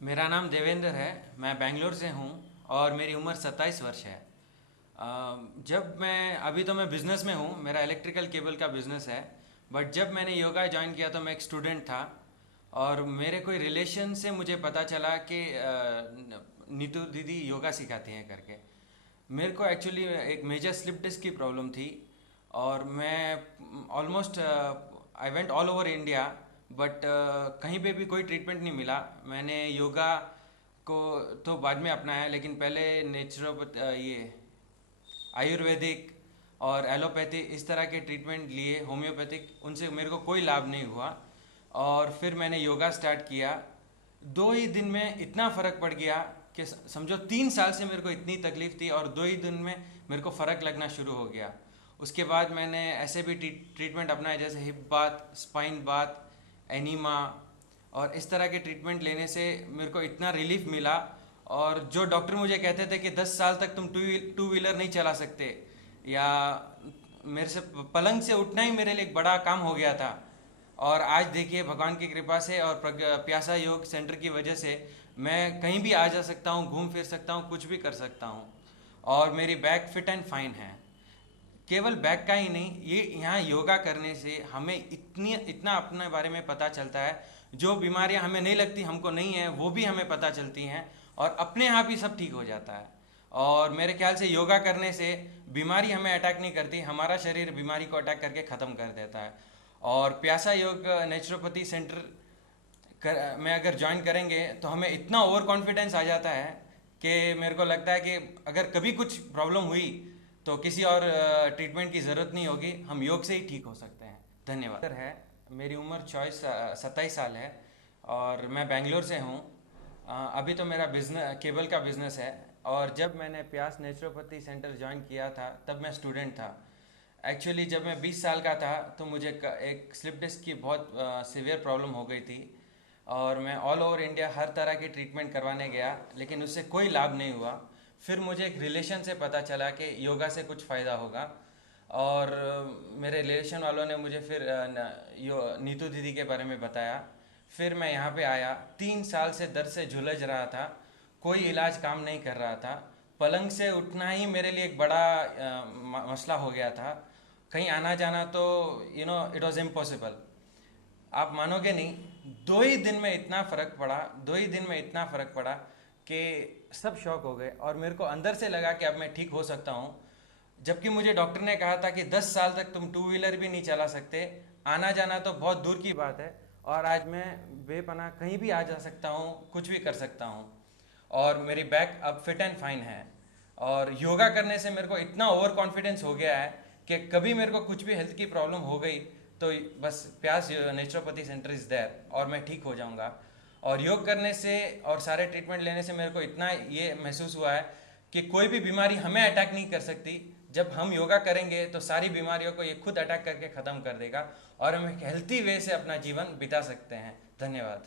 मेरा नाम देवेंद्र है। मैं बेंगलोर से हूँ और मेरी उम्र 27 वर्ष है। जब मैं अभी तो मैं बिज़नेस में हूँ, मेरा इलेक्ट्रिकल केबल का बिज़नेस है। बट जब मैंने योगा ज्वाइन किया तो मैं एक स्टूडेंट था और मेरे कोई रिलेशन से मुझे पता चला कि नीतू दीदी योगा सिखाती हैं करके। मेरे को एक्चुअली एक मेजर स्लिप डिस्क की प्रॉब्लम थी और मैं almost I went all over India, but कहीं पे भी कोई ट्रीटमेंट नहीं मिला। मैंने योगा को तो बाद में अपनाया, लेकिन पहले नेचुरोपैथ ये आयुर्वेदिक और एलोपैथी इस तरह के ट्रीटमेंट लिए, होम्योपैथिक, उनसे मेरे को कोई लाभ नहीं हुआ। और फिर मैंने योगा स्टार्ट किया। 2 ही दिन में इतना फ़र्क पड़ गया कि समझो 3 साल से मेरे को इतनी तकलीफ थी और 2 ही दिन में मेरे को फ़र्क लगना शुरू हो गया। उसके बाद मैंने ऐसे भी ट्रीटमेंट अपनाए जैसे hip bath, spine bath, enema, और इस तरह के ट्रीटमेंट लेने से मेरे को इतना रिलीफ मिला। और जो डॉक्टर मुझे कहते थे कि 10 साल तक तुम टू व्हीलर नहीं चला सकते, या मेरे से पलंग से उठना ही मेरे लिए एक बड़ा काम हो गया था। और आज देखिए भगवान की कृपा से और प्यासा योग सेंटर की वजह से मैं कहीं भी आ जा सकता हूँ, घूम फिर सकता हूँ, कुछ भी कर सकता हूँ। और मेरी बैक फिट एंड फाइन है। केवल बैक का ही नहीं, ये यहाँ योगा करने से हमें इतना अपने बारे में पता चलता है। जो बीमारियाँ हमें नहीं लगती, हमको नहीं है, वो भी हमें पता चलती हैं और अपने आप ही सब ठीक हो जाता है। और मेरे ख्याल से योगा करने से बीमारी हमें अटैक नहीं करती, हमारा शरीर बीमारी को अटैक करके ख़त्म कर देता है। और प्यासा योग नेचुरोपैथी सेंटर में अगर ज्वाइन करेंगे तो हमें इतना ओवर कॉन्फिडेंस आ जाता है कि मेरे को लगता है कि अगर कभी कुछ प्रॉब्लम हुई तो किसी और ट्रीटमेंट की ज़रूरत नहीं होगी, हम योग से ही ठीक हो सकते हैं। धन्यवाद। सर है, मेरी उम्र 27 साल है और मैं बेंगलोर से हूँ। अभी तो मेरा बिजनेस केबल का बिजनेस है। और जब मैंने प्यास नेचुरोपैथी सेंटर ज्वाइन किया था तब मैं स्टूडेंट था। एक्चुअली जब मैं 20 साल का था तो मुझे एक स्लिप डिस्क की बहुत सीवियर प्रॉब्लम हो गई थी और मैं ऑल ओवर इंडिया हर तरह की ट्रीटमेंट करवाने गया, लेकिन उससे कोई लाभ नहीं हुआ। फिर मुझे एक रिलेशन से पता चला कि योगा से कुछ फ़ायदा होगा और मेरे रिलेशन वालों ने मुझे फिर नीतू दीदी के बारे में बताया। फिर मैं यहाँ पे आया। 3 साल से दर्द से झुलझ रहा था, कोई इलाज काम नहीं कर रहा था। पलंग से उठना ही मेरे लिए एक बड़ा मसला हो गया था। कहीं आना जाना तो इट वॉज इम्पॉसिबल। आप मानोगे नहीं, 2 ही दिन में इतना फ़र्क पड़ा, 2 ही दिन में इतना फ़र्क पड़ा कि सब शौक हो गए और मेरे को अंदर से लगा कि अब मैं ठीक हो सकता हूँ। जबकि मुझे डॉक्टर ने कहा था कि 10 साल तक तुम टू व्हीलर भी नहीं चला सकते, आना जाना तो बहुत दूर की बात है। और आज मैं बेपनाह कहीं भी आ जा सकता हूँ, कुछ भी कर सकता हूँ। और मेरी बैक अब फिट एंड फाइन है। और योगा करने से मेरे को इतना ओवर कॉन्फिडेंस हो गया है कि कभी मेरे को कुछ भी हेल्थ की प्रॉब्लम हो गई तो बस प्यास नेचुरोपैथी सेंटर इज़ देयर और मैं ठीक हो जाऊंगा। और योग करने से और सारे ट्रीटमेंट लेने से मेरे को इतना ये महसूस हुआ है कि कोई भी बीमारी हमें अटैक नहीं कर सकती। जब हम योगा करेंगे तो सारी बीमारियों को ये खुद अटैक करके ख़त्म कर देगा और हम एक हेल्थी वे से अपना जीवन बिता सकते हैं। धन्यवाद।